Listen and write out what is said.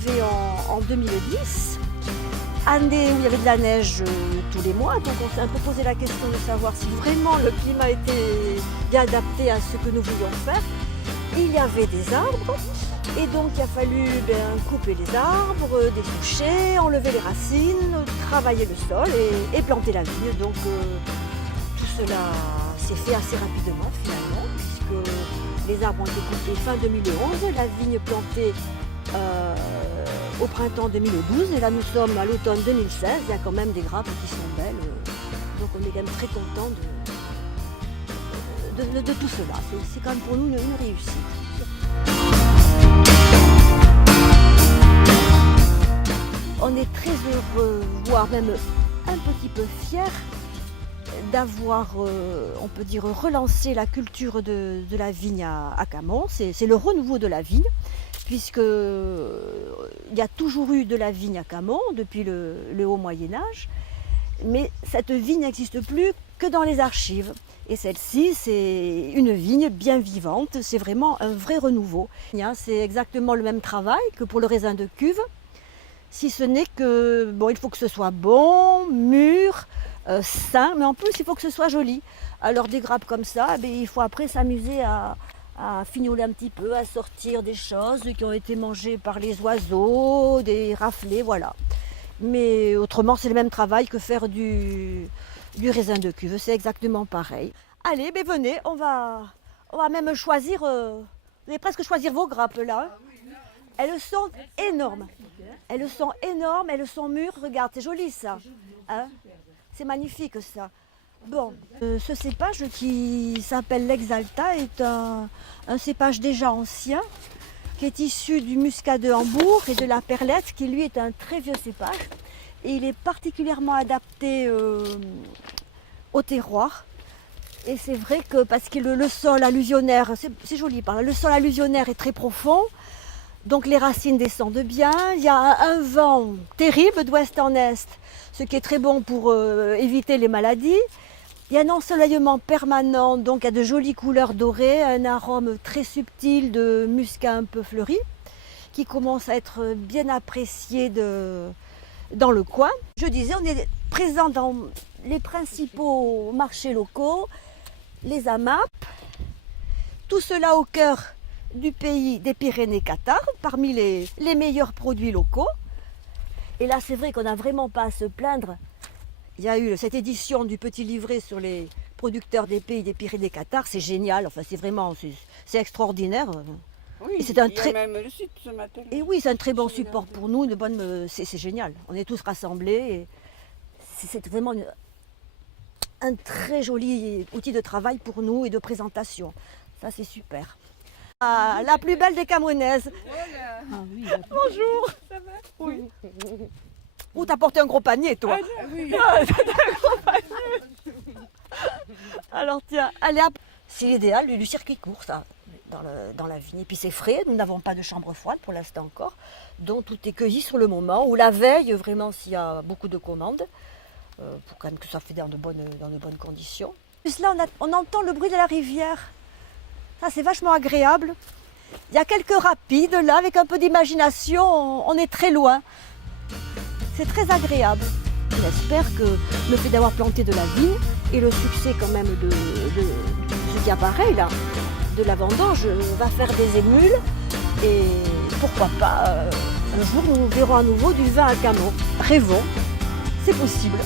arrivé en 2010, année où il y avait de la neige tous les mois, donc on s'est un peu posé la question de savoir si vraiment le climat était bien adapté à ce que nous voulions faire. Il y avait des arbres et donc il a fallu couper les arbres, déboucher, enlever les racines, travailler le sol et planter la vigne. Donc tout cela s'est fait assez rapidement finalement, puisque les arbres ont été coupés fin 2011, la vigne plantée au printemps 2012 et là nous sommes à l'automne 2016, il y a quand même des grappes qui sont belles, donc on est quand même très content de tout cela. C'est quand même pour nous une réussite. On est très heureux, voire même un petit peu fiers d'avoir, on peut dire, relancé la culture de la vigne à Camont. C'est le renouveau de la vigne, puisqu'il y a toujours eu de la vigne à Camont depuis le haut Moyen-Âge, mais cette vigne n'existe plus que dans les archives. Et celle-ci, c'est une vigne bien vivante, c'est vraiment un vrai renouveau. C'est exactement le même travail que pour le raisin de cuve, si ce n'est que, il faut que ce soit bon, mûr, sain, mais en plus il faut que ce soit joli. Alors des grappes comme ça, il faut après s'amuser à fignoler un petit peu, à sortir des choses qui ont été mangées par les oiseaux, des raflés, voilà. Mais autrement, c'est le même travail que faire du raisin de cuve, c'est exactement pareil. Allez, venez, on va même choisir, vous allez presque choisir vos grappes là. Elles sont énormes. Elles sont énormes, elles sont mûres. Regarde, c'est joli ça. Hein, c'est magnifique ça. Bon, ce cépage qui s'appelle l'Exalta est un cépage déjà ancien qui est issu du muscat de Hambourg et de la perlette qui lui est un très vieux cépage. Et il est particulièrement adapté au terroir. Et c'est vrai que parce que le sol alluvionnaire, c'est joli par là, le sol alluvionnaire est très profond. Donc les racines descendent bien, il y a un vent terrible d'ouest en est, ce qui est très bon pour éviter les maladies. Il y a un ensoleillement permanent, donc il y a de jolies couleurs dorées, un arôme très subtil de muscat un peu fleuri, qui commence à être bien apprécié dans le coin. Je disais, on est présent dans les principaux marchés locaux, les AMAP, tout cela au cœur du pays des Pyrénées-Cathares, parmi les meilleurs produits locaux. Et là, c'est vrai qu'on n'a vraiment pas à se plaindre. Il y a eu cette édition du petit livret sur les producteurs des pays des Pyrénées-Cathares, c'est génial, enfin c'est extraordinaire. Oui, et c'est même le site ce matin. Et oui, c'est un très bon support pour nous, c'est génial. On est tous rassemblés. C'est vraiment un très joli outil de travail pour nous et de présentation. Ça, c'est super. Ah, la plus belle des Camounaises. Voilà. Ah oui, Bonjour. Ça va? Oui. Ou t'as porté un gros panier, toi. Ah, oui. Ah, t'as un gros panier. Alors tiens, allez, c'est l'idéal du circuit court, ça, dans la vigne. Et puis c'est frais, nous n'avons pas de chambre froide pour l'instant encore. Donc tout est cueilli sur le moment, ou la veille, vraiment s'il y a beaucoup de commandes, pour quand même que ça fait dans de bonnes conditions. Puis là, on entend le bruit de la rivière. Ça, c'est vachement agréable. Il y a quelques rapides là, avec un peu d'imagination, on est très loin. C'est très agréable. J'espère que le fait d'avoir planté de la vigne et le succès quand même de ce qui apparaît là, de la vendange, va faire des émules. Et pourquoi pas, un jour, nous verrons à nouveau du vin à Camont. Rêvons, c'est possible.